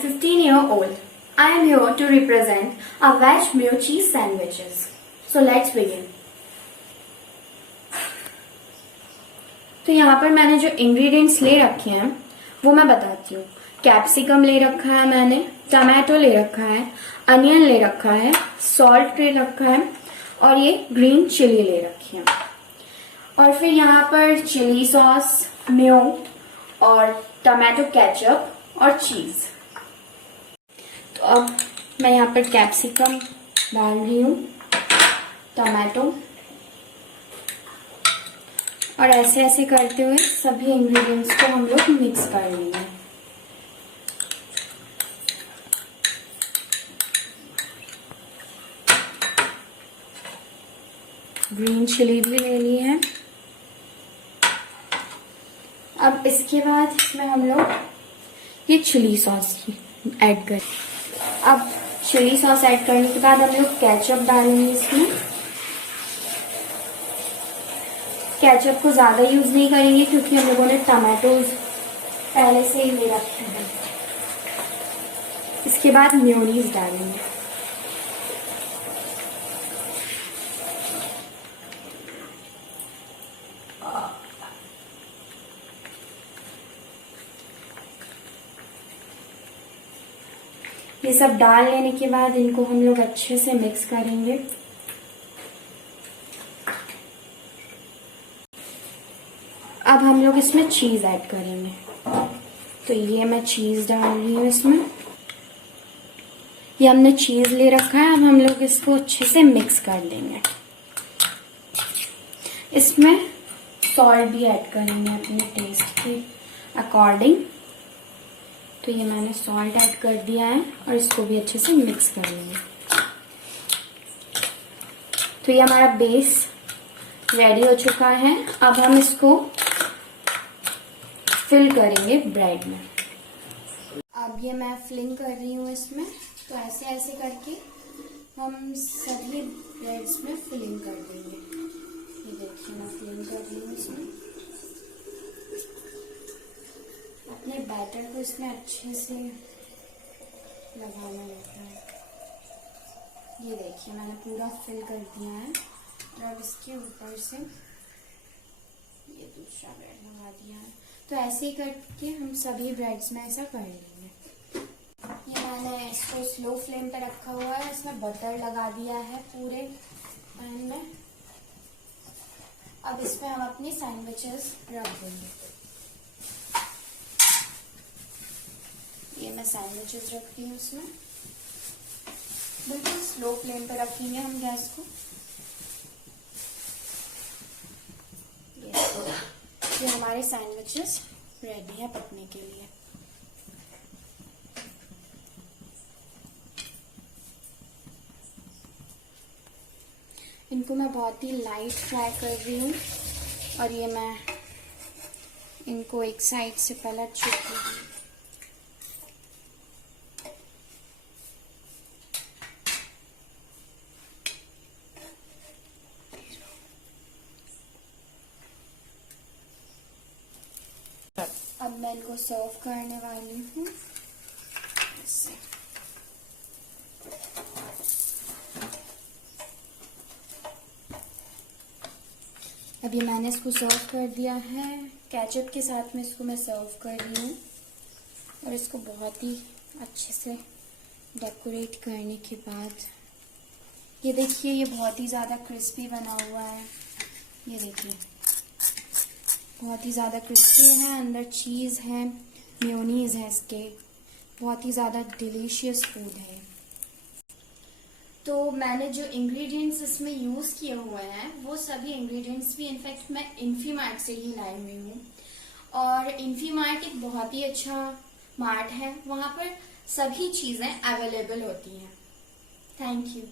15-year-old. I am here to represent our Veg Mayo cheese sandwiches. So let's begin. तो यहाँ पर मैंने जो इंग्रेडिएंट्स ले रखे हैं वो मैं बताती हूँ। कैप्सिकम ले रखा है मैंने, टमाटो ले रखा है, अनियन ले रखा है, सॉल्ट ले रखा है और ये ग्रीन चिली ले रखी है। और फिर यहाँ पर चिली सॉस, मेयो और टमाटो केचप और चीज। तो अब मैं यहाँ पर कैप्सिकम डाल रही हूँ, टमाटो, और ऐसे ऐसे करते हुए सभी इंग्रेडिएंट्स को हम लोग मिक्स कर लेंगे। ग्रीन चिली भी ले ली है। अब इसके बाद इसमें हम लोग ये चिली सॉस ऐड करें। अब चिली सॉस ऐड करने के बाद हम लोग केचप डालेंगे इसमें। केचप को ज्यादा यूज नहीं करेंगे क्योंकि हम लोगों ने टमाटोज पहले से ही ले रखे हैं। इसके बाद मेयोनीज डालेंगे। ये सब डाल लेने के बाद इनको हम लोग अच्छे से मिक्स करेंगे। अब हम लोग इसमें चीज ऐड करेंगे। तो ये मैं चीज डाल रही हूँ इसमें। ये हमने चीज ले रखा है। अब हम लोग इसको अच्छे से मिक्स कर देंगे। इसमें सॉल्ट भी ऐड करेंगे अपने टेस्ट के अकॉर्डिंग। तो ये मैंने सॉल्ट ऐड कर दिया है और इसको भी अच्छे से मिक्स कर लेंगे। तो ये हमारा बेस रेडी हो चुका है। अब हम इसको फिल करेंगे ब्रेड में। अब ये मैं फिलिंग कर रही हूँ इसमें। तो ऐसे ऐसे करके हम सभी ब्रेड्स में फिलिंग कर देंगे। ये देखिए मैं फिलिंग कर रही हूँ इसमें। अपने बैटर को इसमें अच्छे से लगाना रहता है। ये देखिए मैंने पूरा फिल कर दिया है। और अब इसके ऊपर से ये दूसरा ब्रेड लगा दिया है। तो ऐसे ही करके हम सभी ब्रेड्स में ऐसा कर लेंगे। ये मैंने इसको स्लो फ्लेम पे रखा हुआ है। इसमें बटर लगा दिया है पूरे पैन में। अब इसमें हम अपनी सैंडविचेस रख देंगे। ये मैं सैंडविचेस रख रही हूँ इसमें। बिल्कुल स्लो फ्लेम पे रखेंगे हम गैस को। ये हमारे सैंडविचेस रेडी है पकने के लिए। इनको मैं बहुत ही लाइट फ्राई कर रही हूँ। और ये मैं इनको एक साइड से पलट चुकी हूँ। अब मैं इनको सर्व करने वाली हूँ। अब ये मैंने इसको सर्व कर दिया है। केचप के साथ में इसको मैं सर्व कर रही हूँ। और इसको बहुत ही अच्छे से डेकोरेट करने के बाद ये देखिए ये बहुत ही ज़्यादा क्रिस्पी बना हुआ है। ये देखिए बहुत ही ज़्यादा क्रिस्पी है। अंदर चीज़ है, मेयोनीज है इसके। बहुत ही ज़्यादा डिलीशियस फूड है। तो मैंने जो इंग्रेडिएंट्स इसमें यूज़ किए हुए हैं वो सभी इंग्रेडिएंट्स भी इनफैक्ट मैं इन्फीमार्ट से ही लाई हुई हूँ। और इन्फीमार्ट एक बहुत ही अच्छा मार्ट है। वहाँ पर सभी चीज़ें अवेलेबल होती हैं। Thank you.